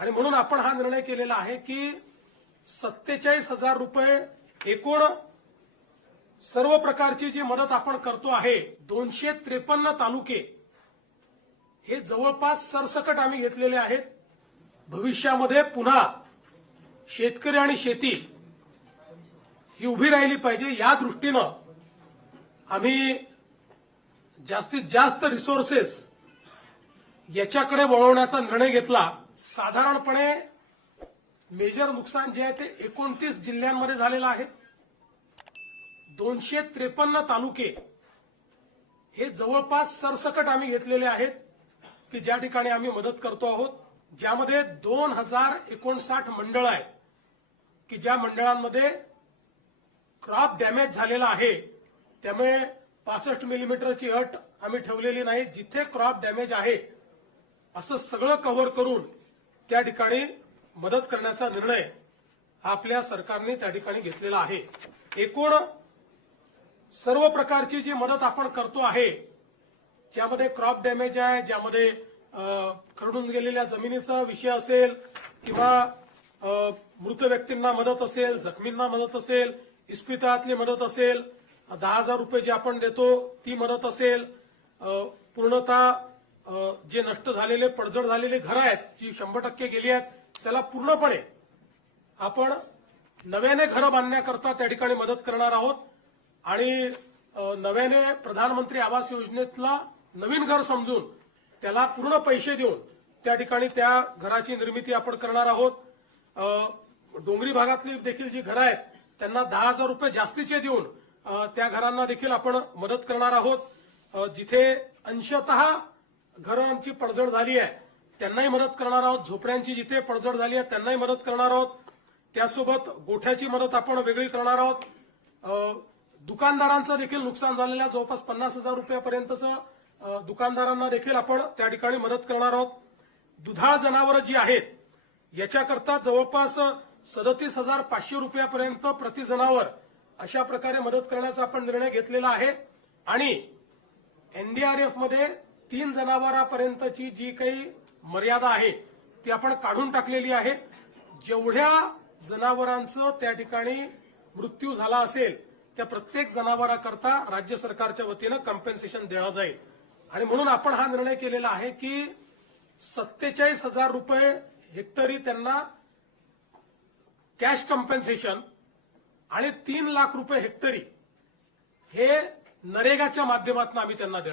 आणि म्हणून आपण हा निर्णय केलेला आहे की सत्तेचाळीस हजार रुपये एकूण सर्व प्रकारची जी मदत आपण करतो आहे दोनशे त्रेपन्न तालुके हे जवळपास सरसकट आम्ही घेतलेले आहेत. भविष्यामध्ये पुन्हा शेतकरी आणि शेती ही उभी राहिली पाहिजे. या दृष्टीनं आम्ही जास्तीत जास्त रिसोर्सेस याच्याकडे वळवण्याचा निर्णय घेतला. साधारणपणे मेजर नुकसान जे आहे ते एकोणतीस जिल्ह्यांमध्ये झालेलं आहे. दोनशे त्रेपन्न तालुके हे जवळपास सरसकट आम्ही घेतलेले आहेत की ज्या ठिकाणी आम्ही मदत करतो आहोत. ज्यामध्ये दोन हजार एकोणसाठ मंडळ आहेत की ज्या मंडळांमध्ये क्रॉप डॅमेज झालेला आहे. त्यामुळे पासष्ट मिलीमीटरची अट आम्ही ठेवलेली नाही. जिथे क्रॉप डॅमेज आहे असं सगळं कव्हर करून त्या ठिकाणी मदत करण्याचा निर्णय आपल्या सरकारने त्या ठिकाणी घेतलेला आहे. एकूण सर्व प्रकारची जी मदत आपण करतो आहे ज्यामध्ये क्रॉप डॅमेज आहे ज्यामध्ये खरडून गेलेल्या जमिनीचा विषय असेल किंवा मृत व्यक्तींना मदत असेल जखमींना मदत असेल इस्पितळातली मदत असेल दहा हजार रुपये जी आपण देतो ती मदत असेल पूर्णतः जे नष्ट झालेले पडझड झालेले घरं आहेत जी शंभर टक्के गेली आहेत त्याला पूर्णपणे आपण नव्याने घरं बांधण्याकरता त्या ठिकाणी मदत करणार आहोत. आणि नव्याने प्रधानमंत्री आवास योजनेतला नवीन घर समजून त्याला पूर्ण पैसे देऊन त्या ठिकाणी त्या घराची निर्मिती आपण करणार आहोत. डोंगरी भागातली देखील जी घरं आहेत त्यांना दहा हजार रुपये जास्तीचे देऊन त्या घरांना देखील आपण मदत करणार आहोत. जिथे अंशतः घरांची पडझड झाली आहे. त्यांनाही मदत करणार आहोत. झोपड्यांची जिथे पडझड झाली आहे त्यांनाही मदत करणार आहोत. त्यासोबत गोठ्याची मदत आपण वेगळी करणार आहोत. दुकानदारांचं देखील नुकसान झालेल्या जवळपास पन्नास हजार रुपयापर्यंतचं दुकानदारांना देखील आपण त्या ठिकाणी मदत करणार आहोत. दुधाळ जनावरं जी आहेत याच्याकरता जवळपास सदतीस हजार पाचशे रुपयापर्यंत प्रति जनावर अशा प्रकारे मदत करण्याचा आपण निर्णय घेतलेला आहे. आणि एनडीआरएफमध्ये तीन जनावरांपर्यंतची जी काही मर्यादा आहे ती आपण काढून टाकलेली आहे. जेवढ्या जनावरांचं त्या ठिकाणी मृत्यू झाला असेल त्या प्रत्येक जनावराकरता राज्य सरकारच्या वतीनं कम्पेन्सेशन दिलं जाईल. आणि म्हणून आपण हा निर्णय केलेला आहे की सत्तेचाळीस हजार रुपये हेक्टरी त्यांना कॅश कम्पेन्सेशन आणि तीन लाख रुपये हेक्टरी हे नरेगाच्या माध्यमातून आम्ही त्यांना देणार